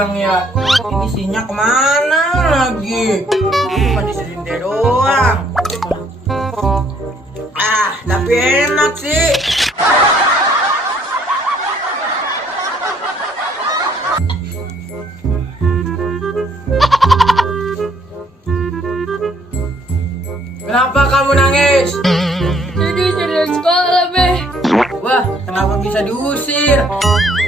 pulang ya. Ini sinya kemana lagi? Cuma diselintir doang. Tapi enak sih. Kenapa kamu nangis? Jadi sudah sekolah, Be. Wah, kenapa bisa diusir?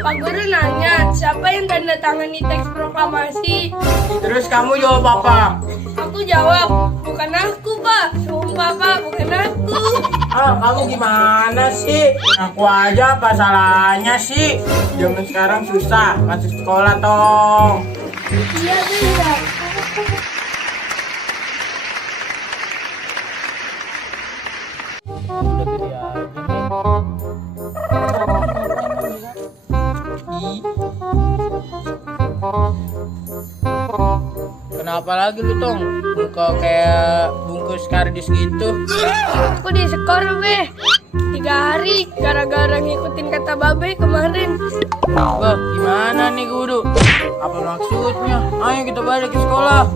Pak Guru nanya, siapa yang tanda tangani teks proklamasi? Terus kamu jawab apa? Aku jawab, bukan aku, Pak. Sumpah, Pak, bukan aku. Kamu gimana sih? Aku aja apa salahnya sih? Zaman sekarang susah masuk sekolah, Tong. Iya, Be. Kenapa lagi lu, Tong? Muka kayak bungkus kardus gitu. Aku diskor, Be. 3 hari gara-gara ngikutin kata Babe kemarin. Wah, gimana nih guru? Apa maksudnya? Ayo kita balik ke sekolah.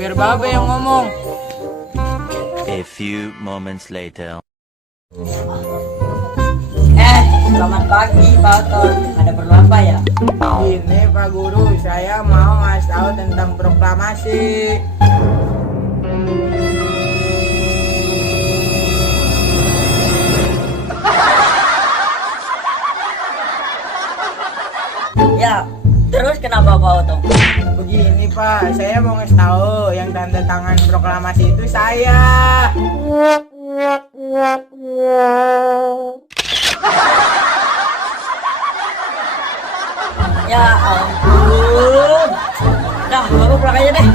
Biar Babe yang ngomong. A few moments later. Selamat pagi Pak Otong. Ada perlu apa ya? Ini Pak Guru, saya mau ngasih tahu tentang proklamasi. Ya, terus kenapa Pak Otong? Begini Pak, saya mau ngasih tahu yang tanda tangan proklamasi itu saya. Ya ampun. Dah, kamu pulang aja deh.